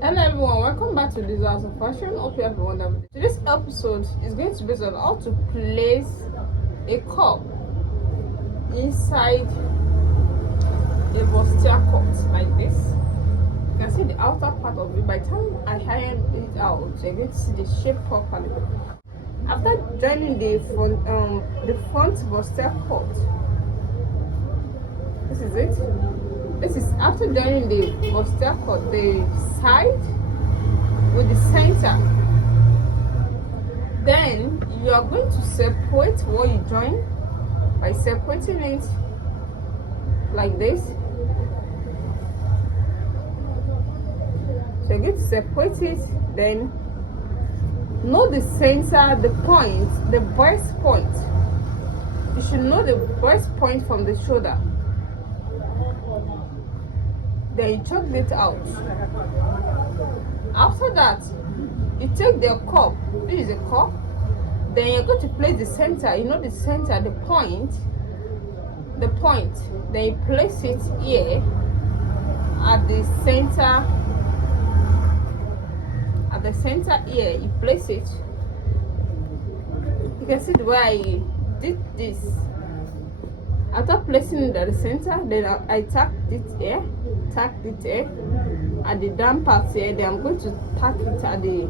Hello everyone, welcome back to this house of fashion. Hope you have a wonderful day. Today's episode is going to be on how to place a cup inside a Bustier cut like this. You can see the outer part of it. By the time I iron it out, you're going to see the shape properly. After joining the front Bustier cut, this is it. This is after joining the Bustier cut, the side with the center. Then you are going to separate what you join by separating it like this. So you're going to separate it, then know the center, the point, the breast point. You should know the breast point from the shoulder. Then you chalk it out. After that, you take the cup. This is a cup. Then you're going to place the center. You know the center, the point. Then you place it here at the center. At the center here, you place it. You can see the way I did this. After placing it at the center, then I tacked it here, at the down part here. Then I'm going to tack it at the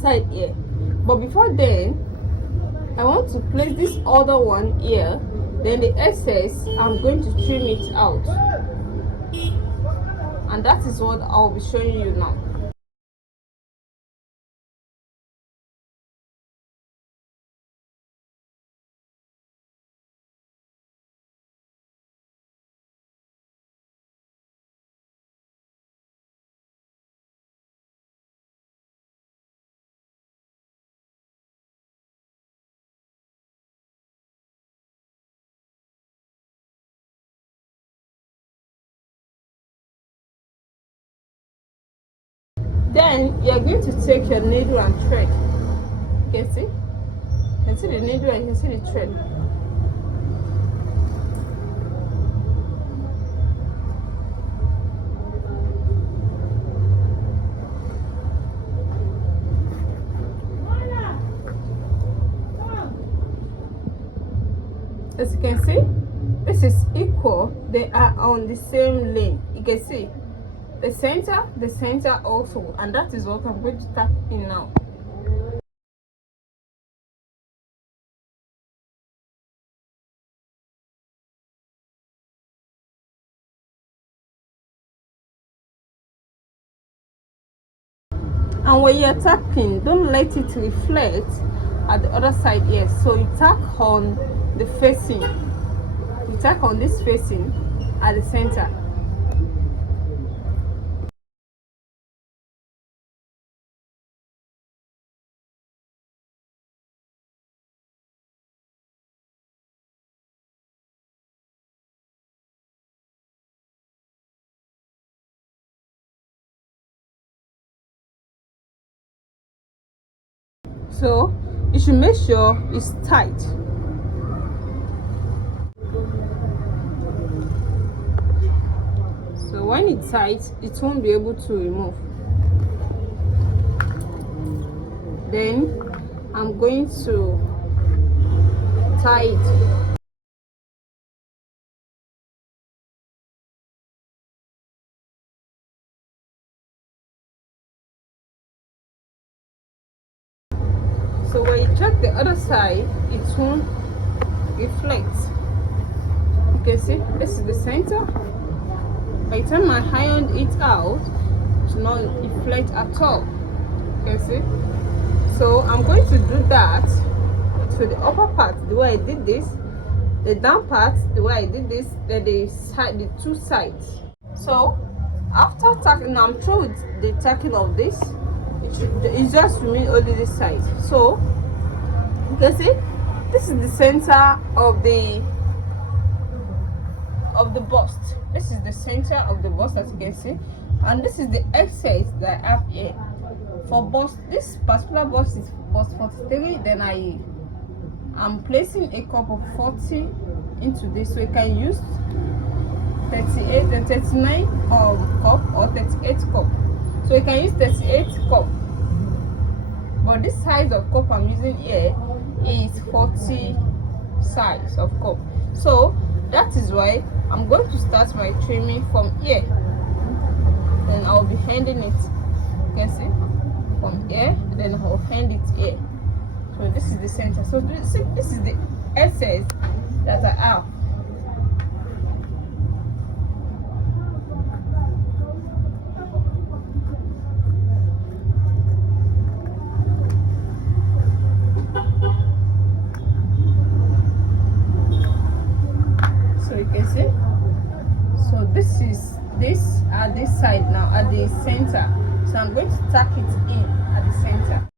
side here. But before then, I want to place this other one here. Then the excess, I'm going to trim it out, and that is what I'll be showing you now. Then you are going to take your needle and thread. You can see? You can see the needle and you can see the thread. As you can see, this is equal. They are on the same lane. You can see the center also, and that is what I'm going to tack in now. And when you're tacking, don't let it reflect at the other side here. So you tack on the facing. You tack on this facing at the center. So you should make sure it's tight. So when it's tight, it won't be able to remove. Then I'm going to tie it. So when you check the other side, it won't reflect. You can see this is the center. By the time I ironed it out, it will not reflect at all. You can see. So I'm going to do that to the upper part the way I did this, the down part the way I did this, then the two sides. So after tacking, I'm through with the tacking of this. It just remain only this side. So you can see this is the center of the bust. This is the center of the bust, as you can see, and this is the excess that I have here for bust. This particular bust is bust 43. Then I'm placing a cup of 40 into this, so you can use 38 and 39 cup or 38 cup. So you can use 38 cup, but this size of cup I'm using here is 40 size of cup. So that is why I'm going to start my trimming from here, then I'll be handing it, you can see, from here, then I'll hand it here. So this is the center. So this is the excess that I have. So you can see, so this at this side now at the center, so I'm going to tack it in at the center.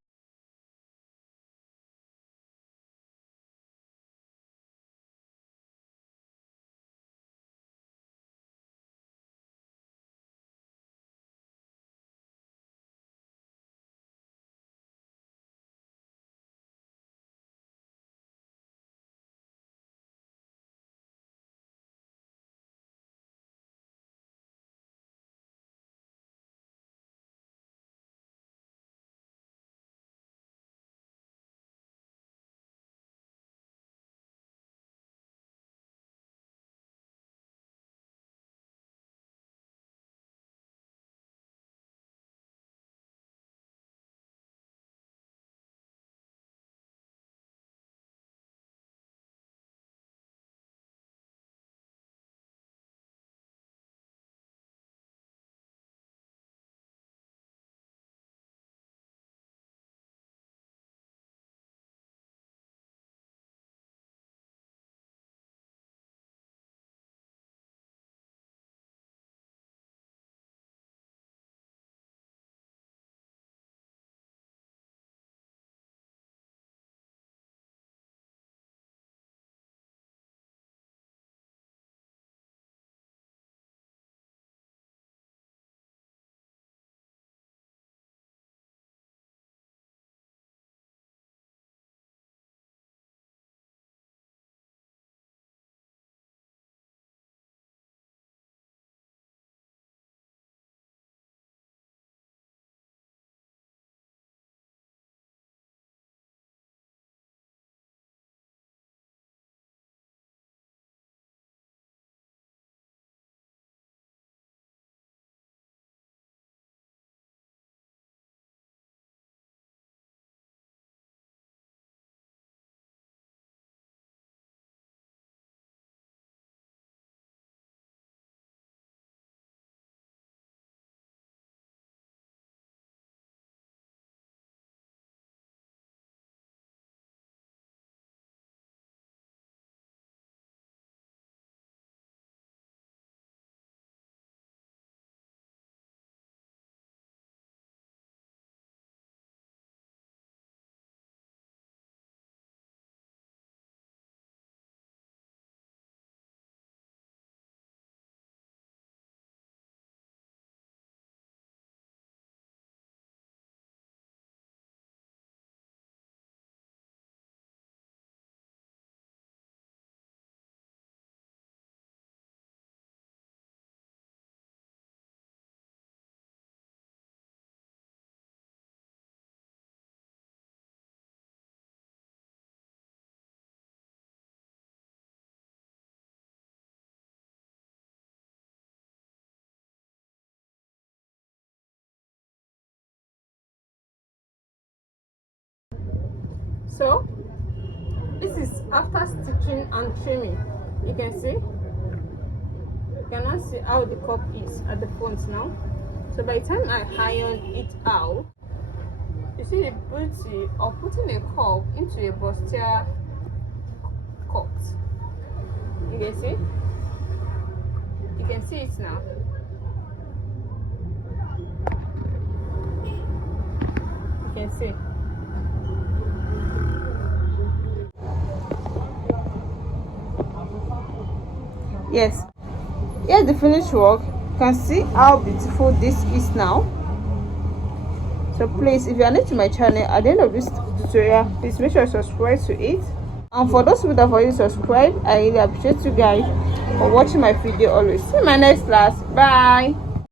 So this is after stitching and trimming. You can see, you cannot see how the cup is at the front now. So by the time I iron it out, you see the beauty of putting a cup into a bustier cut. You can see, you can see it now. You can see. Yes, here's the finished work. You can see how beautiful this is now. So please, if you are new to my channel, at the end of this tutorial, please make sure you subscribe to it. And for those people that have already subscribed, I really appreciate you guys for watching my video always. See you in my next class. Bye.